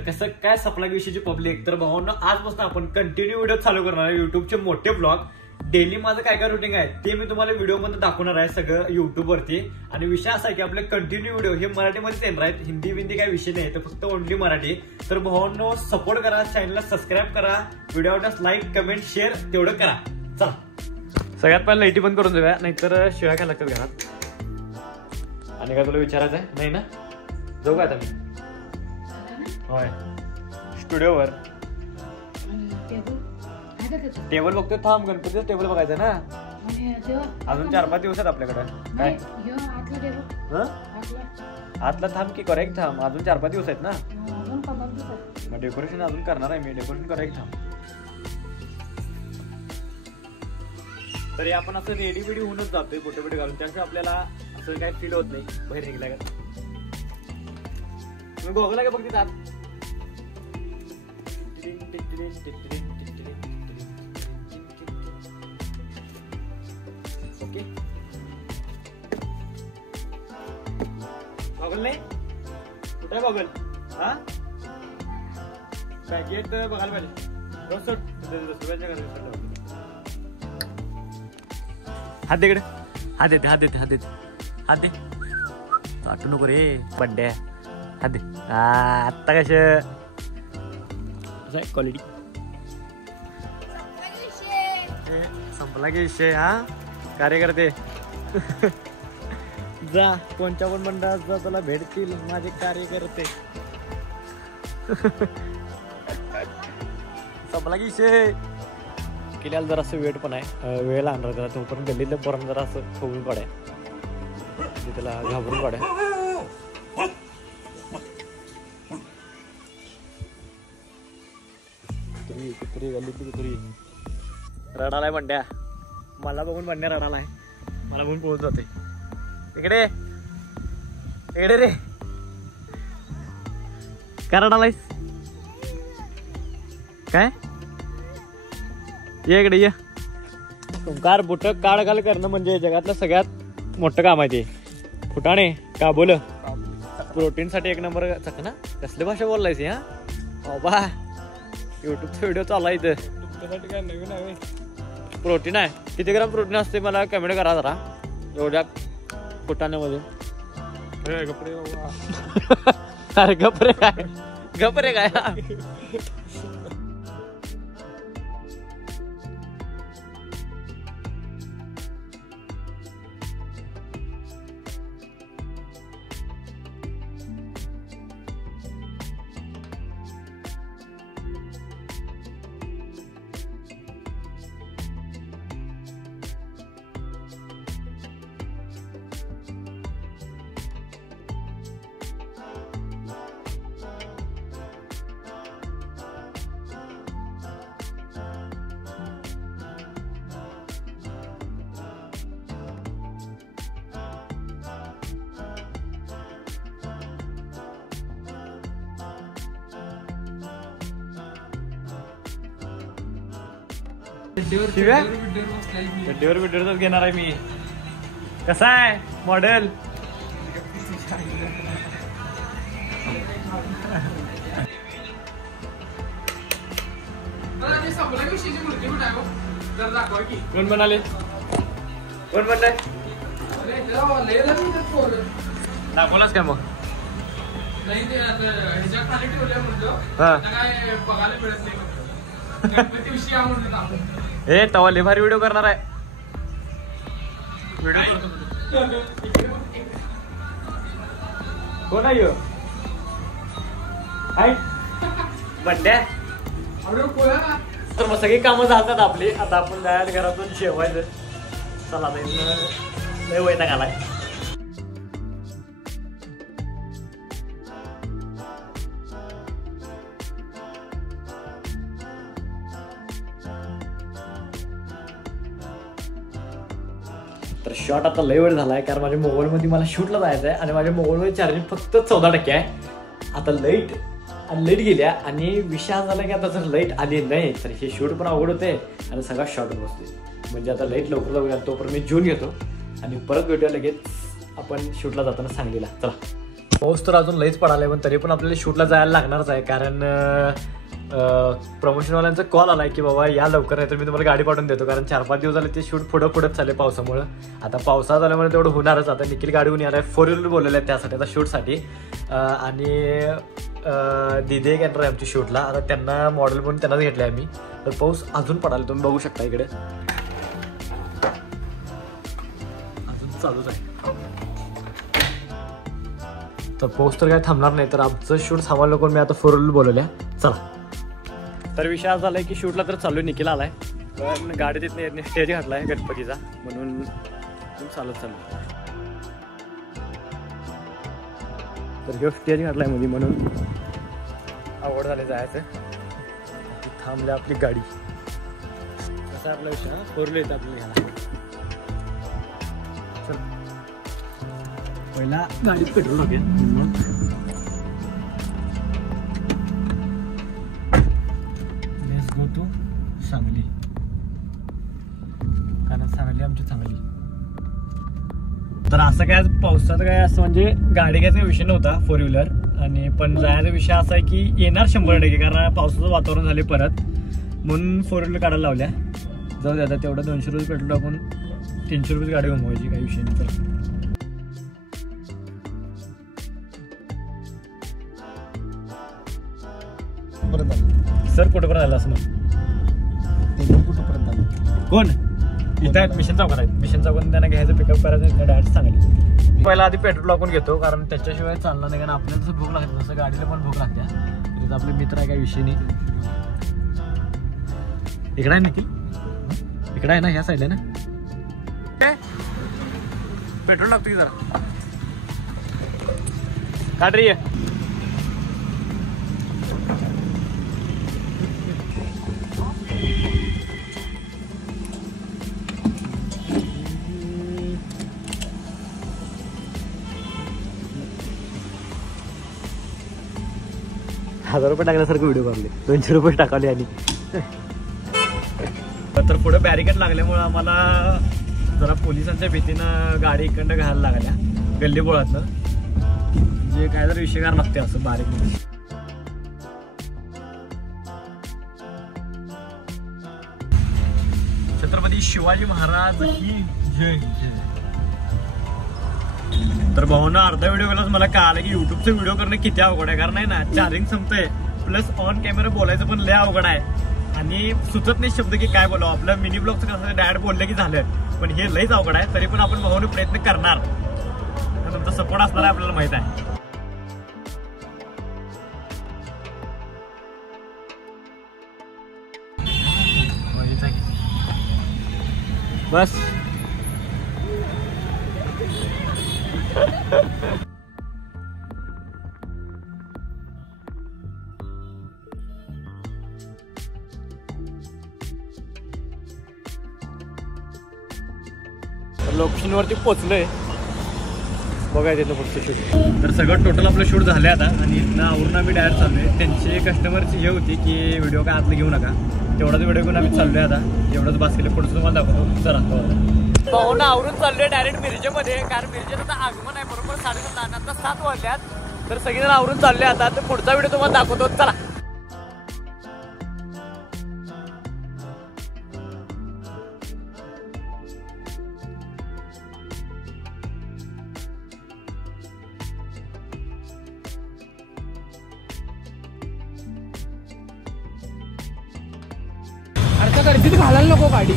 तर कसं काय सपलागिरीची पब्लिक, तर भावांनो आजपासून आपण कंटिन्यू व्हिडिओ चालू करणार आहे. युट्यूबचे मोठे ब्लॉग, डेली माझं काय काय रुटीन आहे ते मी तुम्हाला व्हिडिओ मध्ये दाखवणार आहे सगळं युट्यूब वरती. आणि विषय असा आहे की आपले कंटिन्यू व्हिडिओ हे मराठीमध्येच येणार आहेत, हिंदी बिंदी काही विषय नाही, तर फक्त ओनली मराठी. तर भावांनो सपोर्ट करा, चॅनलला सबस्क्राईब करा, व्हिडिओ आवडल्यास लाईक कमेंट शेअर तेवढं करा. चला सगळ्यात पहिला लाईटी बंद करून देऊया, नाहीतर शिवाय काय लागतात घरात. आणि काय तुला विचारायचं आहे? नाही ना, जाऊ का आता मी? होय स्टुडिओवर टेबल बघतोय. थांब, गणपतीचं टेबल बघायचं ना, अजून 4-5 दिवस आहेत आपल्याकडे. काय आतला थांब की करेक्ट थांब, अजून 4-5 दिवस आहेत ना. मग डेकोरेशन अजून करणार आहे मी, डेकोरेशन करेक्ट थांब. तरी आपण असं रेडी बिडी होऊनच जातोय फोटो बिटो घालून, त्यामुळे आपल्याला असं काही फील होत नाही बाहेर निघल्या का. तुम्ही बघला का बघ तिथं आत. ओके गॉगल नाही कुठे आहे गॉगल? हा पॅकेट बघायला पाहिजे. हात दे इकडे, हात देते हात देते हात देते हात दे, वाटू नको रे बड्ड्या. हात दे. आत्ता कसं क्वालिटी संपला की विषय. हा कार्यकर्ते जा कोणत्या पण मंडळात जा, तुला भेटतील माझे कार्यकर्ते. संपला की विषय. केल्याला जरा असं वेट पण आहे, वेळ लागणार जरा, तोपर्यंत गल्लीतल्या पोरांना जरा असं ठोकून काढाय, त्याला घाबरून काढाय. कुत्री गल्लीतली कुत्री रडालाय बंड्या, मला बघून बंड्या रडालाय, मला बघून पळून जाते. इकडे इकडे रे, काय रडालायस? काय ये इकडे ये. तुमकार बुट काळ घाल करणं म्हणजे जगातलं सगळ्यात मोठं काम आहे ते. फुटाणे का बोल, प्रोटीन साठी एक नंबर ना. कसली भाषा बोललायस? हा बाबा युट्यूबचा व्हिडिओ चालला इथं. काय नवीन आहे? प्रोटीन आहे. किती ग्राम प्रोटीन असते मला कमेंट करा जरा एवढ्या फुटाण्यामध्ये. अरे गपरे काय, गपरे काय. गड्डीवर बिड्डीवरच घेणार आहे मी. कसा आहे मॉडेल? कोण म्हणाले? कोण म्हणलंय? दाखवलाच काय मग? हे तवा लय भारी व्हिडिओ करणार आहे. कोण आहे बड्ड्या? तर मग सगळी कामं झातात आपली. आता आपण जायला घरातून शेवायचं. चला लय वैताग आलाय. तर शॉट आता लय वेळ झालाय, कारण माझ्या मोबाईलमध्ये मला शूटला जायचं आहे आणि माझ्या मोबाईलमध्ये चार्जिंग फक्त 14% आहे. आता लाईट गेल्या आणि विषय झाला की आता जर लाईट आली नाही तर हे शूट पण अवघड होते आणि सगळा शॉट बसते. म्हणजे आता लाईट लवकर तोपर्यंत मी जून घेतो आणि परत भेटूया लगेच आपण शूटला जाताना सांगलीला. चला. पाऊस तर अजून लईच पडालाय, पण तरी पण आपल्याला शूटला जायला लागणारच आहे, कारण प्रमोशनवाल्यांचा कॉल आलाय की बाबा या लवकर, नाही तर मी तुम्हाला गाडी पाठवून देतो, कारण 4-5 दिवस झाले ते शूट पुढं चालले पावसामुळे. आता पावसाळा झाल्यामुळे तेवढं होणारच. आता निखिल गाडी घेऊन यायला 4 व्हीलर बोललेलं आहे त्यासाठी, आता शूटसाठी. आणि दिदे एक येणार आहे आमची शूटला, आता त्यांना मॉडेल म्हणून त्यांनाच घेतलं आहे आम्ही. तर पाऊस अजून पडाला, तुम्ही बघू शकता इकडे अजून चालूच आहे. तर पाऊस तर काय थांबणार नाही, तर आमचं शूट सामान करून मी आता 4 व्हीलर बोलवल्या. चला. तर विषय असा झालाय की शूटला तर चालू निखिल आलाय, पण गाडी तिथनं येत नाही, स्टेज घातलाय गणपतीचा, म्हणून चालत चालू. तर ह्यो स्टेज घातलाय मध्ये, म्हणून आवड झाले जायचं. थांबल्या आपली गाडी. असा आपला विषय. 4 व्हीलर येतं आपल्याला घ्यायला. चल पहिला गाडीत पेट्रोल टाकूया. लेट्स गो टू सांगली, कारण सांगली आमची चांगली. तर असं काय पावसात काय असं म्हणजे गाडी घ्यायचा विषय नव्हता 4 व्हीलर, आणि पण जायचा विषय असा आहे की येणार 100%, कारण पावसाचं वातावरण झाले परत, म्हणून 4 व्हीलर काढायला लावल्या. जाऊ दे आता, तेवढं 200 रुपये पेट्रोल टाकून 300 रुपये गाडी घुमवायची, काही विषय नाही. तर सर कुठंपर्यंत आला असं ना, कुठंपर्यंत आलं कोण इथं आहेत, मिशन चौकात आहेत. मिशन चौकात त्यांना घ्यायचं, पिकअप करायचं, डायरेक्ट सांगली. पहिला आधी पेट्रोल टाकून घेतो, कारण त्याच्याशिवाय चालणार नाही, कारण आपल्याला जसं भूक लागते तसं गाडीला पण भूक लागते. तिथं आपले मित्र आहे, काही विषय नाही. इकडे आहे निखिल, इकडे आहे ना, ह्या साईडला ना. पेट्रोल टाकतो की जरा, काढ रे. 1000 रुपये टाकल्यासारखं व्हिडिओ काढले, 200 रुपये टाकले. आणि तर पुढे बॅरिकेड लागल्यामुळे आम्हाला जरा पोलिसांच्या भीतीनं गाडी इकडनं घालायला लागल्या गल्ली बोळातनं, जे काय जर विषय करायला लागते असं बारीक. छत्रपती शिवाजी महाराज ही जय. तर भाऊना अर्धा व्हिडिओ केलाच मला कळालं की युट्यूबचं व्हिडिओ करणं किती अवघड आहे, कारण नाही ना चार्जिंग संपतंय, प्लस ऑन कॅमेरा बोलायचं पण लय अवघड आहे, आणि सुचत नाही शब्द की काय बोलावं. आपलं मिनी ब्लॉगचं कसं डायरेक्ट बोललं की झालं, पण हे लयच अवघड आहे. तरी पण आपण भाऊने प्रयत्न करणार, तुमचा सपोर्ट असणार आहे आपल्याला माहित आहे. बस लोकेशन वरती पोहोचलोय, बघायचं इथलं पुढचं शूट. तर सगळं टोटल आपलं शूट झालं आता, आणि इथनं आवरून आम्ही डायरेक्ट चाललोय. त्यांचे कस्टमरची हे होती की व्हिडिओ काय आतलं घेऊ नका, तेवढाच व्हिडिओ घेऊन आम्ही चाललोय आता. एवढंच बास केलं, पुढचं तुम्हाला दाखवतो. जरा पाहुणा आवरून चाललोय डायरेक्ट मिरजेमध्ये, कारण मिरजेचं आता आगमन आहे बरोबर 7:30, आता 7 वाजल्यात. तर सगळेजण आवरून चालले आता. तर पुढचा व्हिडिओ तुम्हाला दाखवतो, चला. अरे गर्दीत घालायला नको गाडी.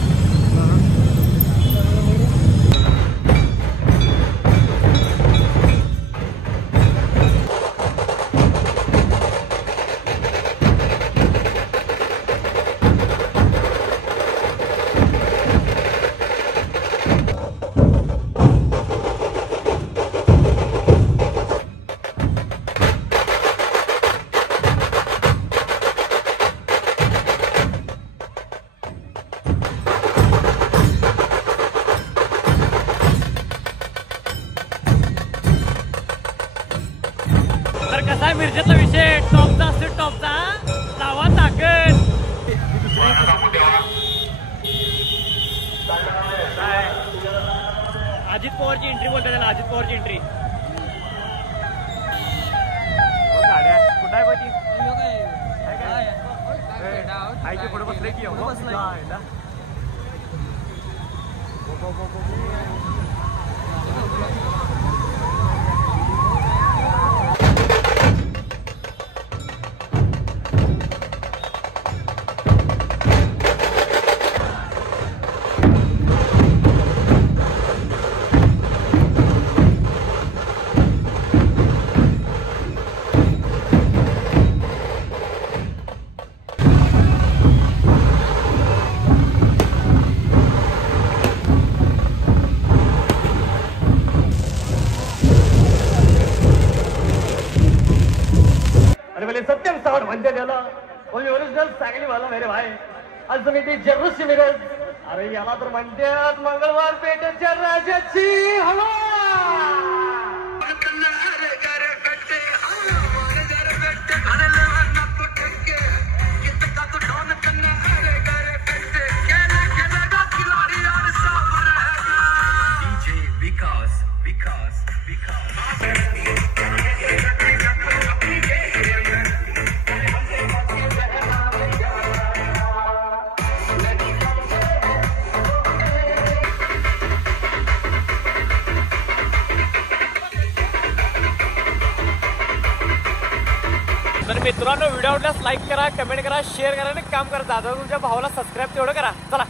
कसा मिरजेचा विषय टॉपचा असतो, टॉपचा लावा ताकद. अजित पवारची एंट्री बोलतात त्याला, अजित पवारची एंट्री. आहे बाकी आईचे पुढे बसले की सत्यम साउंड म्हणते त्याला कोणी ओरिजिनल सांगली मला मेरे भाई आज मी ती जर्रशी मिरज अरे याला तर म्हणतात मंगळवार पेठेच्या राजाची हवा तर मित्रांनो व्हिडिओ आवडल्यास लाईक करा, कमेंट करा, शेअर करा आणि काम करा. दादा तुमच्या भावाला सबस्क्राईब तेवढं करा. चला.